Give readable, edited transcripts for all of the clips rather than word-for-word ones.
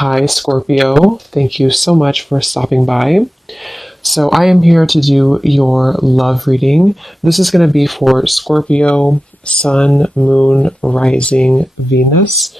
Hi, Scorpio. Thank you so much for stopping by. So, I am here to do your love reading. This is going to be for Scorpio, Sun, Moon, Rising, Venus.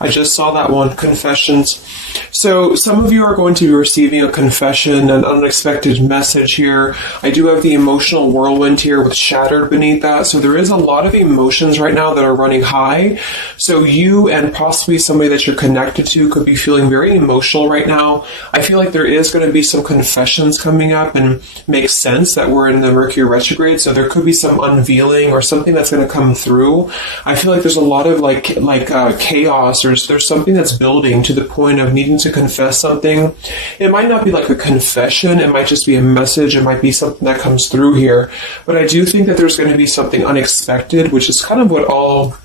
I just saw that one, confessions. So some of you are going to be receiving a confession, an unexpected message here. I do have the emotional whirlwind here with shattered beneath that. So there is a lot of emotions right now that are running high. So you and possibly somebody that you're connected to could be feeling very emotional right now. I feel like there is going to be some confessions coming up, and it makes sense that we're in the Mercury retrograde. So there could be some unveiling or something that's going to come through. I feel like there's a lot of chaos, or there's something that's building to the point of needing to confess something. It might not be like a confession, it might just be a message, it might be something that comes through here. But I do think that there's going to be something unexpected, which is kind of what all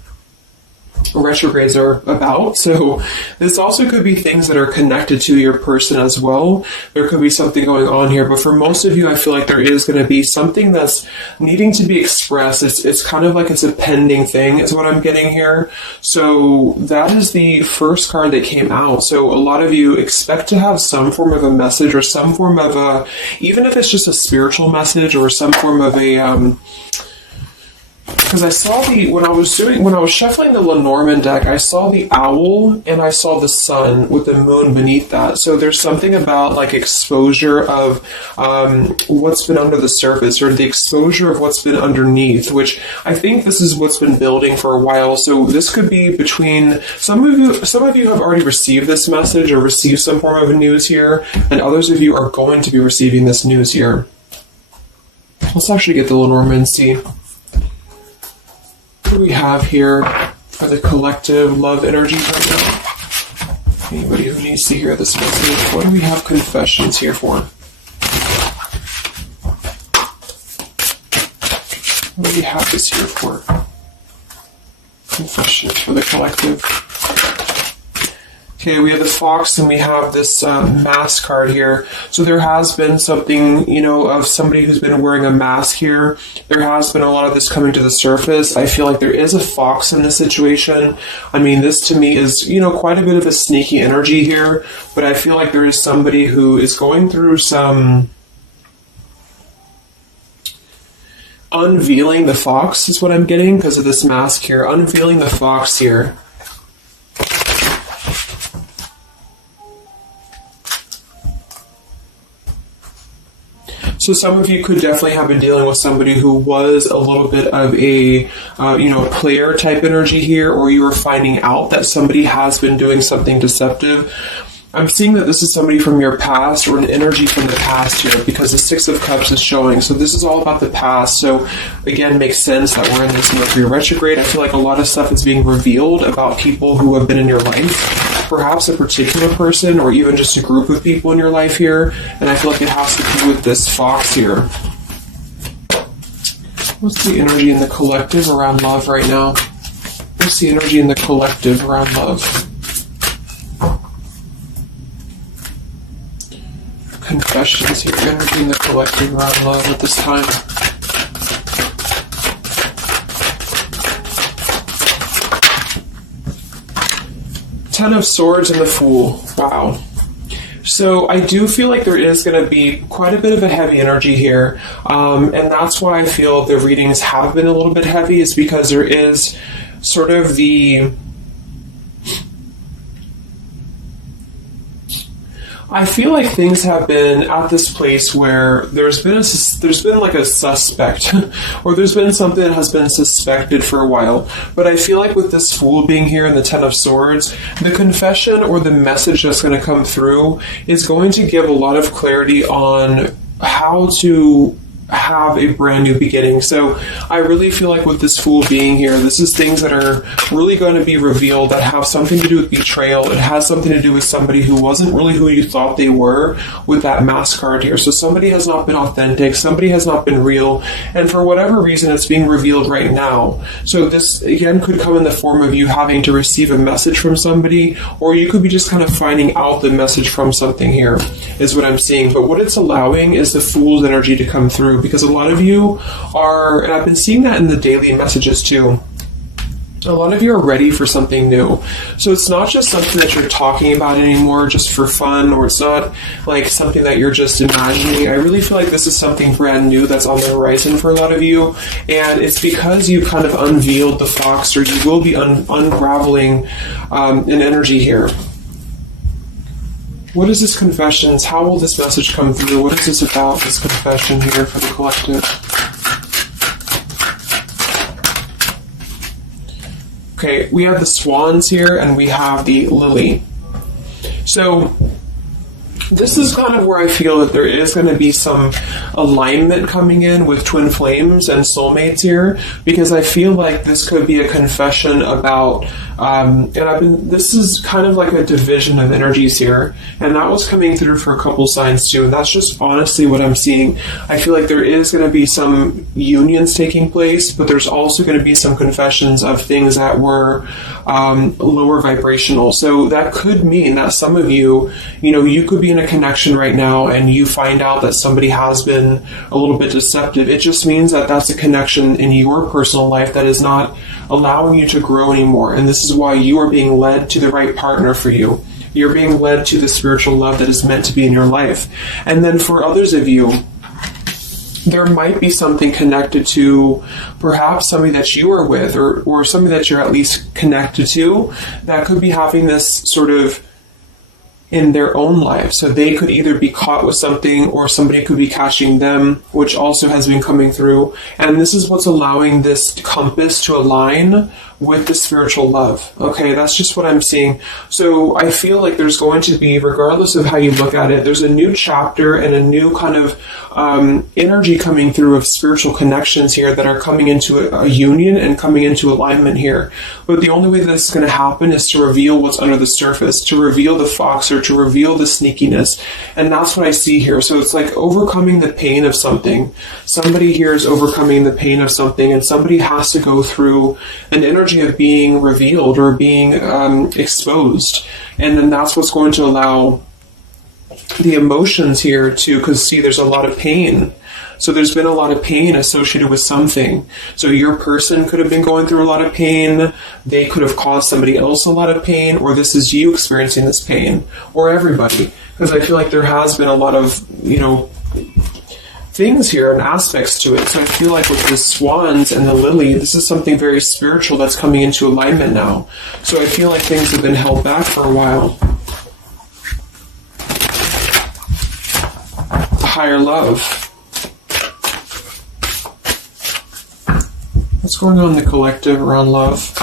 retrogrades are about. So this also could be things that are connected to your person as well. There could be something going on here, but for most of you, I feel like there is going to be something that's needing to be expressed. It's kind of like it's a pending thing is what I'm getting here. So that is the first card that came out. So a lot of you expect to have some form of a message, or some form of a, even if it's just a spiritual message, or some form of a because I saw when I was shuffling the Lenormand deck, I saw the owl and I saw the sun with the moon beneath that. So there's something about like exposure of what's been under the surface, or the exposure of what's been underneath, which I think this is what's been building for a while. So this could be between some of you have already received this message or received some form of news here, and others of you are going to be receiving this news here. Let's actually get the Lenormand and see. What do we have here for the collective love energy right now? Anybody who needs to hear this message, what do we have confessions here for? What do we have this here for? Confessions for the collective. Okay, we have the fox and we have this mask card here. So there has been something, of somebody who's been wearing a mask here. There has been a lot of this coming to the surface. I feel like there is a fox in this situation. I mean, this to me is, quite a bit of a sneaky energy here. But I feel like there is somebody who is going through some unveiling the fox is what I'm getting because of this mask here. Unveiling the fox here. So some of you could definitely have been dealing with somebody who was a little bit of a, player type energy here, or you were finding out that somebody has been doing something deceptive. I'm seeing that this is somebody from your past, or an energy from the past here, because the Six of Cups is showing. So this is all about the past. So again, makes sense that we're in this Mercury retrograde. I feel like a lot of stuff is being revealed about people who have been in your life. Perhaps a particular person, or even just a group of people in your life here. And I feel like it has to do with this fox here. What's the energy in the collective around love right now? What's the energy in the collective around love? Confessions here, energy in the collective around love at this time. Ten of Swords and the Fool. Wow. So I do feel like there is going to be quite a bit of a heavy energy here. And that's why I feel the readings have been a little bit heavy, is because there is sort of the... I feel like things have been at this place where there's been like a suspect, or there's been something that has been suspected for a while. But I feel like with this Fool being here and the Ten of Swords, the confession or the message that's going to come through is going to give a lot of clarity on how to have a brand new beginning. So I really feel like with this Fool being here, this is things that are really going to be revealed that have something to do with betrayal. It has something to do with somebody who wasn't really who you thought they were with that mask card here. So somebody has not been authentic, somebody has not been real, and for whatever reason it's being revealed right now. So this again could come in the form of you having to receive a message from somebody, or you could be just kind of finding out the message from something here, is what I'm seeing. But what it's allowing is the Fool's energy to come through, because a lot of you are, and I've been seeing that in the daily messages too, A lot of you are ready for something new. So it's not just something that you're talking about anymore just for fun, or it's not like something that you're just imagining. I really feel like this is something brand new that's on the horizon for a lot of you. And it's because you kind of unveiled the fox, or you will be unraveling an energy here. What is this confessions? How will this message come through? What is this about, this confession here for the collective? Okay, we have the swans here, and we have the lily. So this is kind of where I feel that there is going to be some alignment coming in with twin flames and soulmates here, because I feel like this could be a confession about, this is kind of like a division of energies here, and that was coming through for a couple signs too, and that's just honestly what I'm seeing. I feel like there is going to be some unions taking place, but there's also going to be some confessions of things that were lower vibrational. So that could mean that some of you, you could be in a connection right now and you find out that somebody has been a little bit deceptive. It just means that that's a connection in your personal life that is not allowing you to grow anymore. And this is why you are being led to the right partner for you. You're being led to the spiritual love that is meant to be in your life. And then for others of you, there might be something connected to perhaps somebody that you are with, or somebody that you're at least connected to, that could be having this sort of in their own life. So they could either be caught with something, or somebody could be catching them, which also has been coming through. And this is what's allowing this compass to align with the spiritual love. Okay, that's just what I'm seeing. So I feel like there's going to be, regardless of how you look at it, there's a new chapter and a new kind of energy coming through of spiritual connections here that are coming into a union and coming into alignment here. But the only way that this is going to happen is to reveal what's under the surface, to reveal the fox, or to reveal the sneakiness. And that's what I see here. So it's like overcoming the pain of something. Somebody here is overcoming the pain of something, and somebody has to go through an energy of being revealed or being exposed. And then that's what's going to allow the emotions here to, because see, there's a lot of pain. So there's been a lot of pain associated with something. So your person could have been going through a lot of pain. They could have caused somebody else a lot of pain, or this is you experiencing this pain, or everybody. Because I feel like there has been a lot of, things here and aspects to it. So I feel like with the swans and the lily, this is something very spiritual that's coming into alignment now. So I feel like things have been held back for a while. Higher love. What's going on in the collective around love?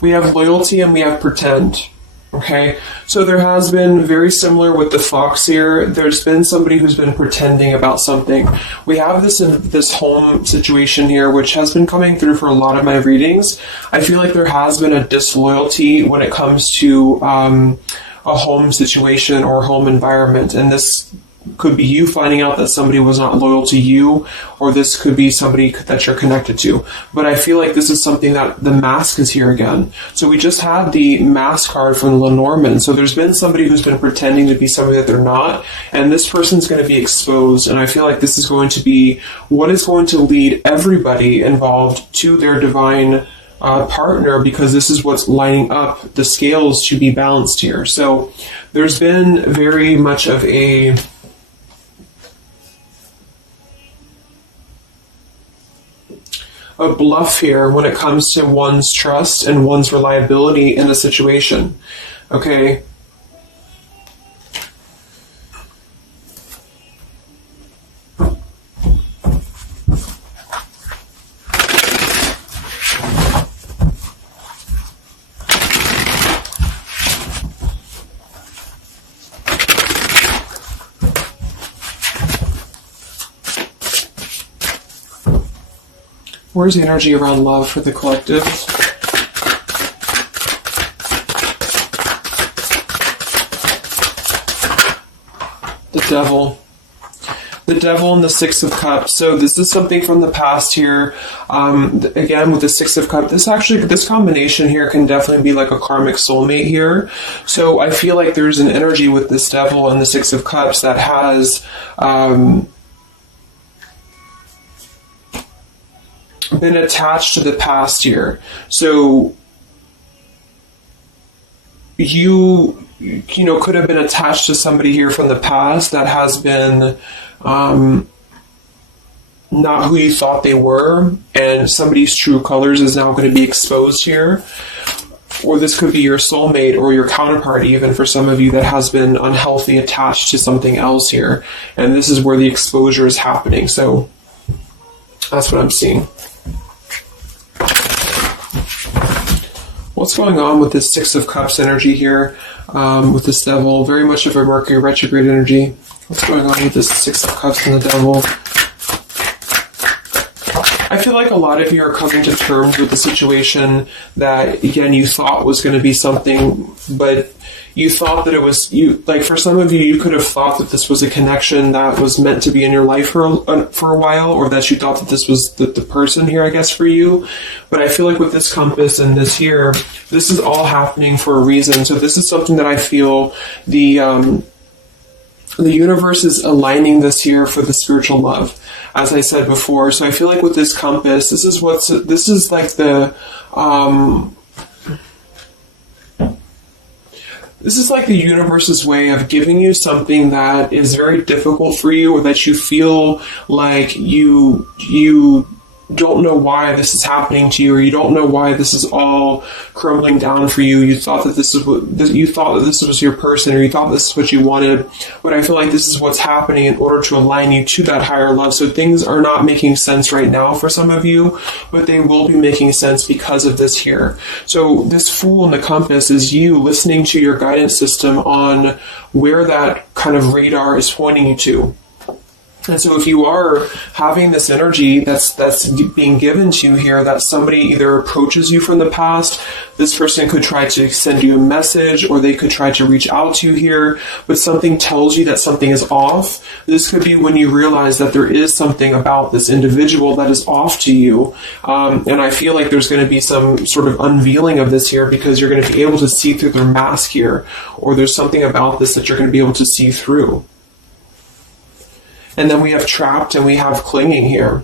We have loyalty and we have pretend. Okay, so there has been, very similar with the fox here, there's been somebody who's been pretending about something. We have this home situation here, which has been coming through for a lot of my readings. I feel like there has been a disloyalty when it comes to a home situation or home environment, and this could be you finding out that somebody was not loyal to you, or this could be somebody that you're connected to. But I feel like this is something that the mask is here again. So we just had the mask card from Lenormand. So there's been somebody who's been pretending to be somebody that they're not, and this person's going to be exposed. And I feel like this is going to be what is going to lead everybody involved to their divine partner, because this is what's lining up the scales to be balanced here. So there's been very much of a bluff here when it comes to one's trust and one's reliability in a situation. Okay. Where's the energy around love for the collective? The devil. The devil and the Six of Cups. So this is something from the past here. Again, with the Six of Cups, this combination here can definitely be like a karmic soulmate here. So I feel like there's an energy with this devil and the Six of Cups that has been attached to the past here. So you know, could have been attached to somebody here from the past that has been not who you thought they were, and somebody's true colors is now going to be exposed here. Or this could be your soulmate or your counterpart, even for some of you, that has been unhealthy attached to something else here. And this is where the exposure is happening. So that's what I'm seeing. What's going on with this Six of Cups energy here, with this Devil? Very much of a Mercury retrograde energy. What's going on with this Six of Cups and the Devil? I feel like a lot of you are coming to terms with the situation that, again, you thought was going to be something, but you thought that it was, like for some of you, you could have thought that this was a connection that was meant to be in your life for a while, or that you thought that this was the person here, I guess, for you. But I feel like with this compass and this here, this is all happening for a reason. So this is something that I feel the universe is aligning this here for the spiritual love, as I said before. So I feel like with this compass, this is like the this is like the universe's way of giving you something that is very difficult for you, or that you feel like you don't know why this is happening to you, or you don't know why this is all crumbling down for you. You thought that this was your person, or you thought this is what you wanted, but I feel like this is what's happening in order to align you to that higher love. So things are not making sense right now for some of you, but they will be making sense because of this here. So this Fool in the compass is you listening to your guidance system on where that kind of radar is pointing you to. And so if you are having this energy that's being given to you here, that somebody either approaches you from the past, this person could try to send you a message, or they could try to reach out to you here, but something tells you that something is off. This could be when you realize that there is something about this individual that is off to you. And I feel like there's going to be some sort of unveiling of this here, because you're going to be able to see through their mask here, or there's something about this that you're going to be able to see through. And then we have Trapped and we have Clinging here.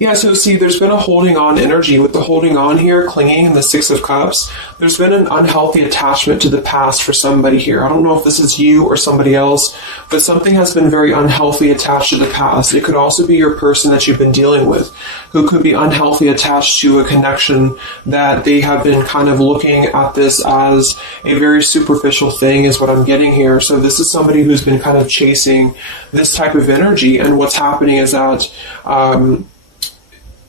Yeah, so see, there's been a holding on energy. With the holding on here, clinging, and the Six of Cups, there's been an unhealthy attachment to the past for somebody here. I don't know if this is you or somebody else, but something has been very unhealthy attached to the past. It could also be your person that you've been dealing with, who could be unhealthy attached to a connection that they have been kind of looking at this as a very superficial thing, is what I'm getting here. So this is somebody who's been kind of chasing this type of energy, and what's happening is that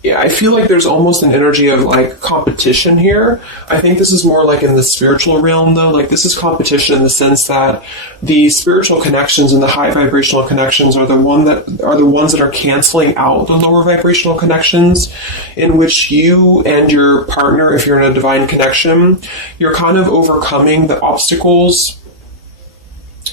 yeah, I feel like there's almost an energy of like competition here. I think this is more like in the spiritual realm though. Like this is competition in the sense that the spiritual connections and the high vibrational connections are the ones that are canceling out the lower vibrational connections, in which you and your partner, if you're in a divine connection, you're kind of overcoming the obstacles,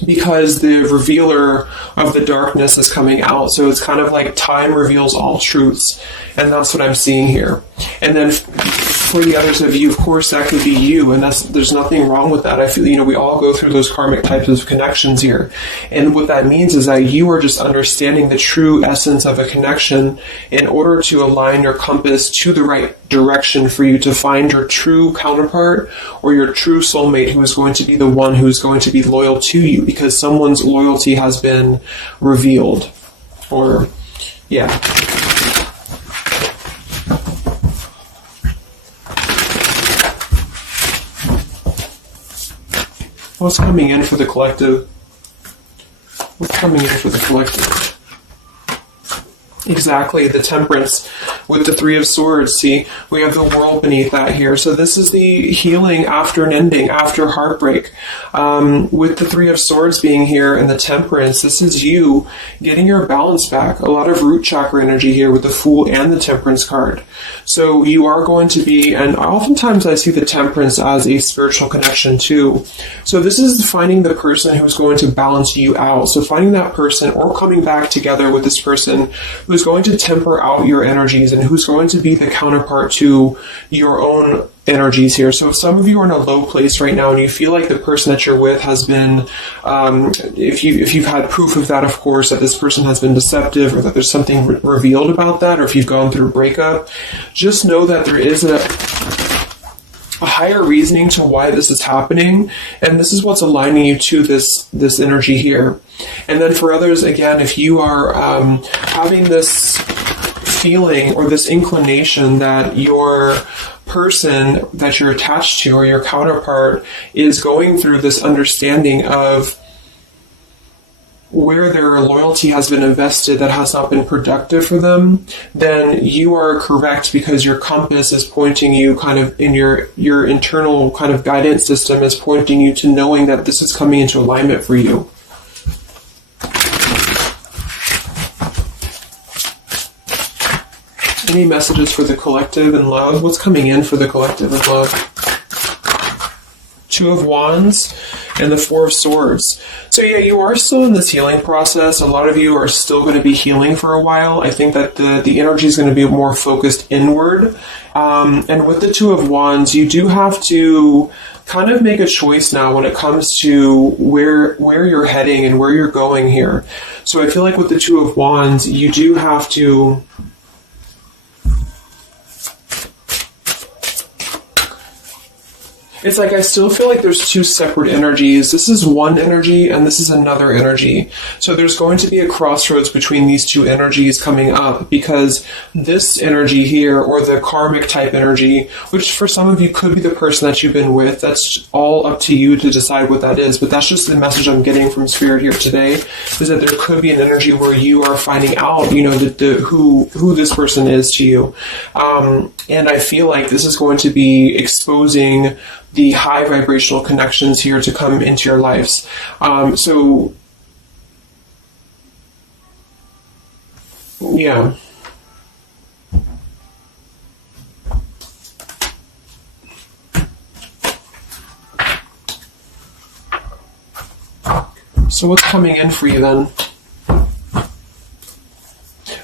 because the revealer of the darkness is coming out. So it's kind of like time reveals all truths. And that's what I'm seeing here. And then for the others of you, of course, that could be you. And there's nothing wrong with that. I feel, we all go through those karmic types of connections here. And what that means is that you are just understanding the true essence of a connection in order to align your compass to the right direction for you to find your true counterpart, or your true soulmate, who is going to be the one who is going to be loyal to you, because someone's loyalty has been revealed. Or, yeah. What's coming in for the collective? What's coming in for the collective? Exactly, the Temperance with the Three of Swords. See, we have the World beneath that here. So this is the healing after an ending, after heartbreak. With the Three of Swords being here and the Temperance, this is you getting your balance back. A lot of root chakra energy here with the Fool and the Temperance card. So you are going to be, and oftentimes I see the Temperance as a spiritual connection too. So this is finding the person who's going to balance you out. So finding that person, or coming back together with this person who's going to temper out your energies energies and who's going to be the counterpart to your own energies here. So if some of you are in a low place right now and you feel like the person that you're with has been, if you've had proof of that, of course, that this person has been deceptive or that there's something revealed about that, or if you've gone through a breakup, just know that there is a higher reasoning to why this is happening, and this is what's aligning you to this energy here. And then for others, again, if you are having this feeling or this inclination that your person that you're attached to or your counterpart is going through this understanding of where their loyalty has been invested that has not been productive for them, then you are correct, because your compass is pointing you kind of in your internal kind of guidance system is pointing you to knowing that this is coming into alignment for you. Any messages for the collective and love? What's coming in for the collective and love? Two of Wands and the Four of Swords. So yeah, you are still in this healing process. A lot of you are still going to be healing for a while. I think that the energy is going to be more focused inward. And with the Two of Wands, you do have to kind of make a choice now when it comes to where you're heading and where you're going here. So I feel like with the Two of Wands, you do have to it's like I still feel like there's two separate energies. This is one energy and this is another energy. So there's going to be a crossroads between these two energies coming up, because this energy here, or the karmic type energy, which for some of you could be the person that you've been with, that's all up to you to decide what that is. But that's just the message I'm getting from Spirit here today, is that there could be an energy where you are finding out, who this person is to you. And I feel like this is going to be exposing the high vibrational connections here to come into your lives. So yeah. So what's coming in for you then?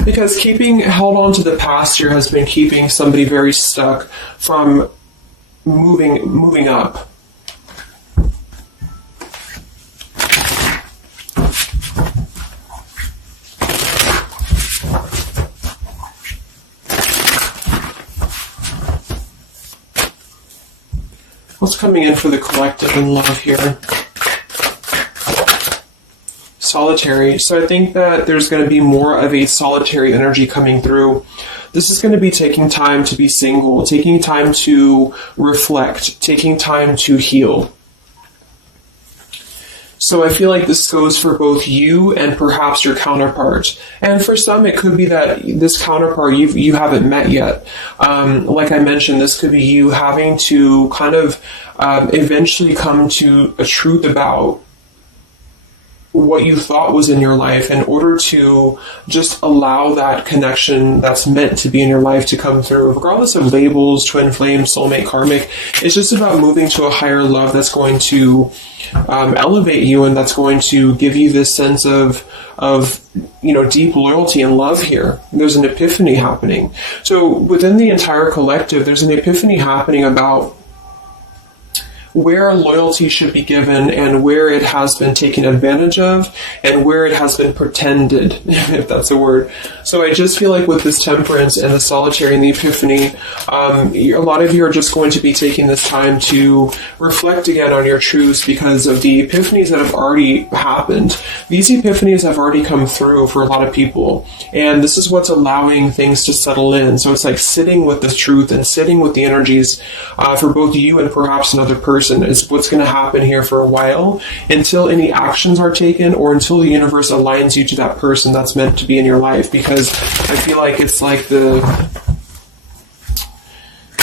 Because keeping held on to the past here has been keeping somebody very stuck from moving up. What's coming in for the collective and love here? Solitary. So I think that there's going to be more of a solitary energy coming through. This is going to be taking time to be single, taking time to reflect, taking time to heal. So I feel like this goes for both you and perhaps your counterpart. And for some, it could be that this counterpart you haven't met yet. Like I mentioned, this could be you having to kind of eventually come to a truth about what you thought was in your life in order to just allow that connection that's meant to be in your life to come through, regardless of labels, twin flame, soulmate, karmic. It's just about moving to a higher love that's going to elevate you, and that's going to give you this sense of deep loyalty and love here. There's an epiphany happening. So within the entire collective, there's an epiphany happening about where loyalty should be given and where it has been taken advantage of and where it has been pretended, if that's a word. So I just feel like with this temperance and the solitary and the epiphany, a lot of you are just going to be taking this time to reflect again on your truths because of the epiphanies that have already happened. These epiphanies have already come through for a lot of people, and this is what's allowing things to settle in. So it's like sitting with the truth and sitting with the energies for both you and perhaps another person is what's going to happen here for a while, until any actions are taken or until the universe aligns you to that person that's meant to be in your life. Because I feel like it's like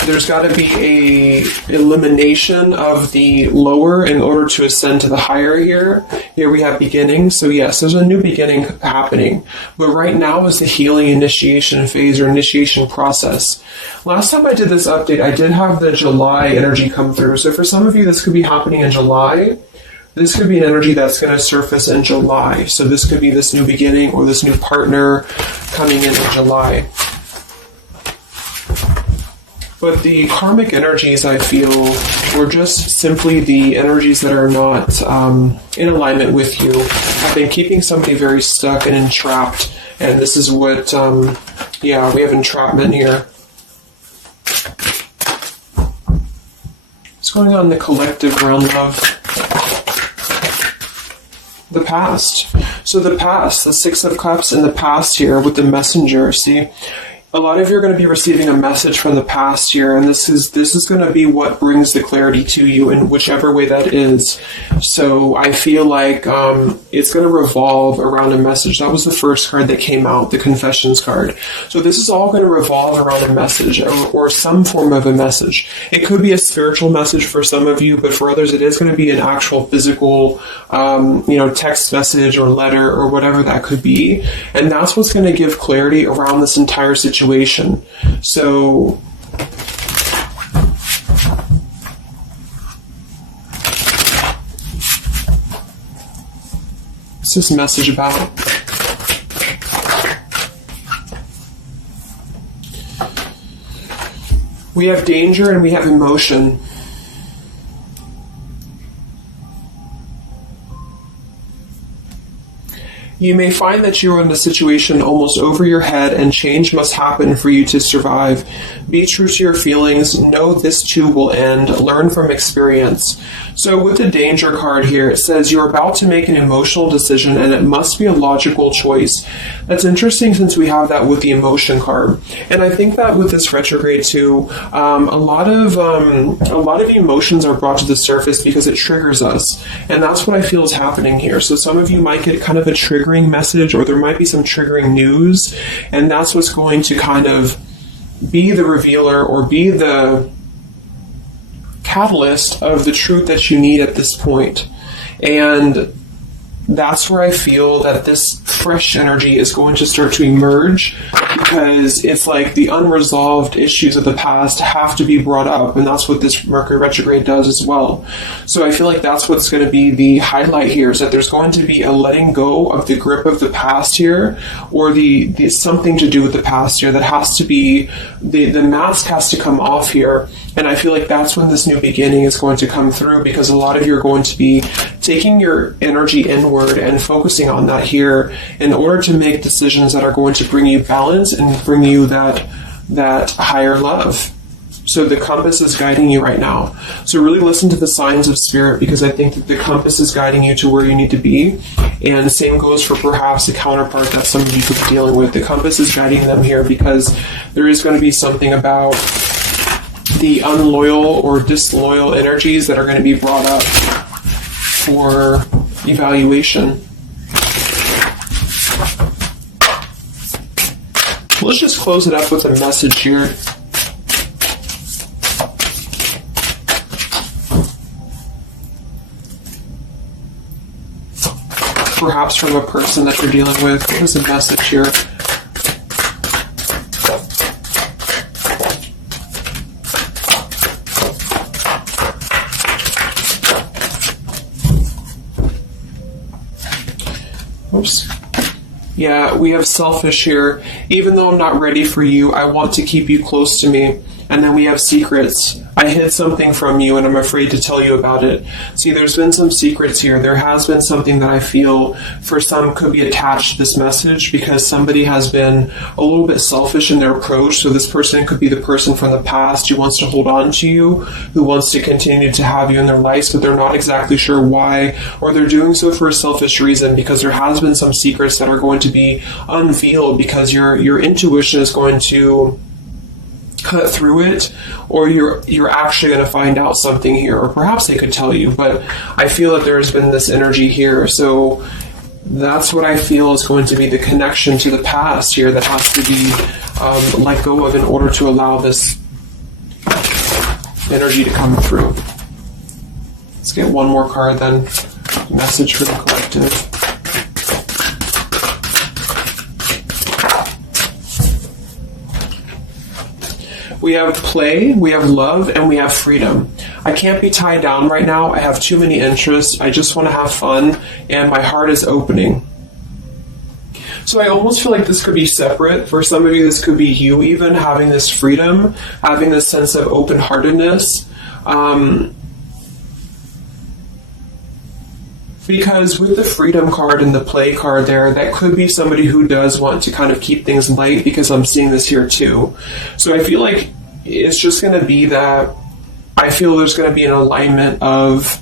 there's got to be a elimination of the lower in order to ascend to the higher here. Here we have beginning. So yes, there's a new beginning happening. But right now is the healing initiation phase or initiation process. Last time I did this update, I did have the July energy come through. So for some of you, this could be happening in July. This could be an energy that's going to surface in July. So this could be this new beginning or this new partner coming in July. But the karmic energies, I feel, were just simply the energies that are not in alignment with you. Have been keeping somebody very stuck and entrapped. And this is what, yeah, we have entrapment here. What's going on in the collective realm of the past? So the past, the Six of Cups in the past here with the messenger, see? A lot of you are going to be receiving a message from the past here, and this is going to be what brings the clarity to you in whichever way that is. So I feel like it's going to revolve around a message. That was the first card that came out, the Confessions card. So this is all going to revolve around a message or some form of a message. It could be a spiritual message for some of you, but for others it is going to be an actual physical, text message or letter or whatever that could be. And that's what's going to give clarity around this entire situation. So what's this message about? We have danger and we have emotion. You may find that you are in a situation almost over your head and change must happen for you to survive. Be true to your feelings. Know this too will end. Learn from experience. So with the danger card here, it says you're about to make an emotional decision and it must be a logical choice. That's interesting since we have that with the emotion card. And I think that with this retrograde too, a lot of emotions are brought to the surface because it triggers us. And that's what I feel is happening here. So some of you might get kind of a triggering message, or there might be some triggering news, and that's what's going to kind of be the revealer or be the catalyst of the truth that you need at this point. And that's where I feel that this fresh energy is going to start to emerge, because it's like the unresolved issues of the past have to be brought up, and that's what this Mercury retrograde does as well. So I feel like that's what's going to be the highlight here, is that there's going to be a letting go of the grip of the past here, or the something to do with the past here that has to be, the mask has to come off here. And I feel like that's when this new beginning is going to come through, because a lot of you are going to be taking your energy inward and focusing on that here in order to make decisions that are going to bring you balance and bring you that higher love. So the compass is guiding you right now. So really listen to the signs of spirit, because I think that the compass is guiding you to where you need to be. And the same goes for perhaps a counterpart that some of you could be dealing with. The compass is guiding them here because there is going to be something about the unloyal or disloyal energies that are going to be brought up for evaluation. Let's just close it up with a message here. Perhaps from a person that you're dealing with. There's a message here. Oops. Yeah, we have selfish here. Even though I'm not ready for you, I want to keep you close to me. And then we have secrets. I hid something from you and I'm afraid to tell you about it. See, there's been some secrets here. There has been something that I feel for some could be attached to this message, because somebody has been a little bit selfish in their approach. So this person could be the person from the past who wants to hold on to you, who wants to continue to have you in their lives, but they're not exactly sure why, or they're doing so for a selfish reason, because there has been some secrets that are going to be unveiled, because your intuition is going to cut through it, or you're actually going to find out something here, or perhaps they could tell you, but I feel that there's been this energy here. So that's what I feel is going to be the connection to the past here that has to be let go of in order to allow this energy to come through. Let's get one more card then. Message for the collective. We have play, we have love, and we have freedom. I can't be tied down right now. I have too many interests. I just want to have fun, and my heart is opening. So I almost feel like this could be separate. For some of you, this could be you even having this freedom, having this sense of open-heartedness. Because with the freedom card and the play card there, that could be somebody who does want to kind of keep things light, because I'm seeing this here too. So I feel like it's just going to be that I feel there's going to be an alignment of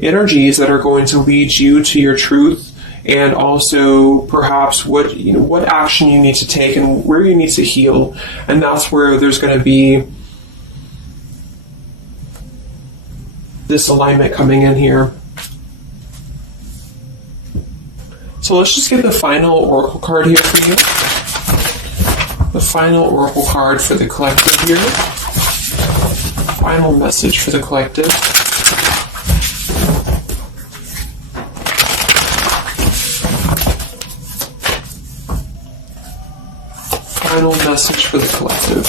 energies that are going to lead you to your truth, and also perhaps what action you need to take and where you need to heal. And that's where there's going to be this alignment coming in here. So let's just get the final oracle card here for you. The final oracle card for the collective here. Final message for the collective. Final message for the collective.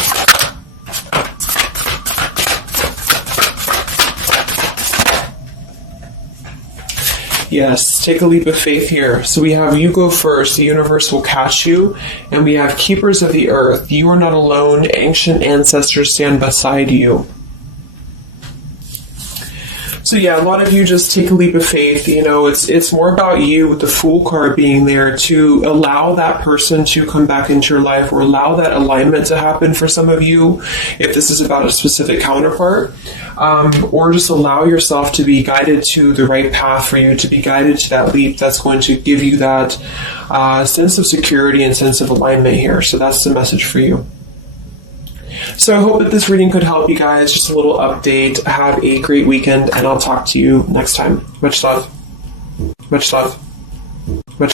Yes, take a leap of faith here. So we have you go first, the universe will catch you. And we have keepers of the earth. You are not alone. Ancient ancestors stand beside you. So yeah, a lot of you just take a leap of faith. You know, it's more about you with the Fool card being there to allow that person to come back into your life, or allow that alignment to happen for some of you, if this is about a specific counterpart, or just allow yourself to be guided to the right path for you, to be guided to that leap that's going to give you that sense of security and sense of alignment here. So that's the message for you. So I hope that this reading could help you guys. Just a little update. Have a great weekend, and I'll talk to you next time. Much love. Much love.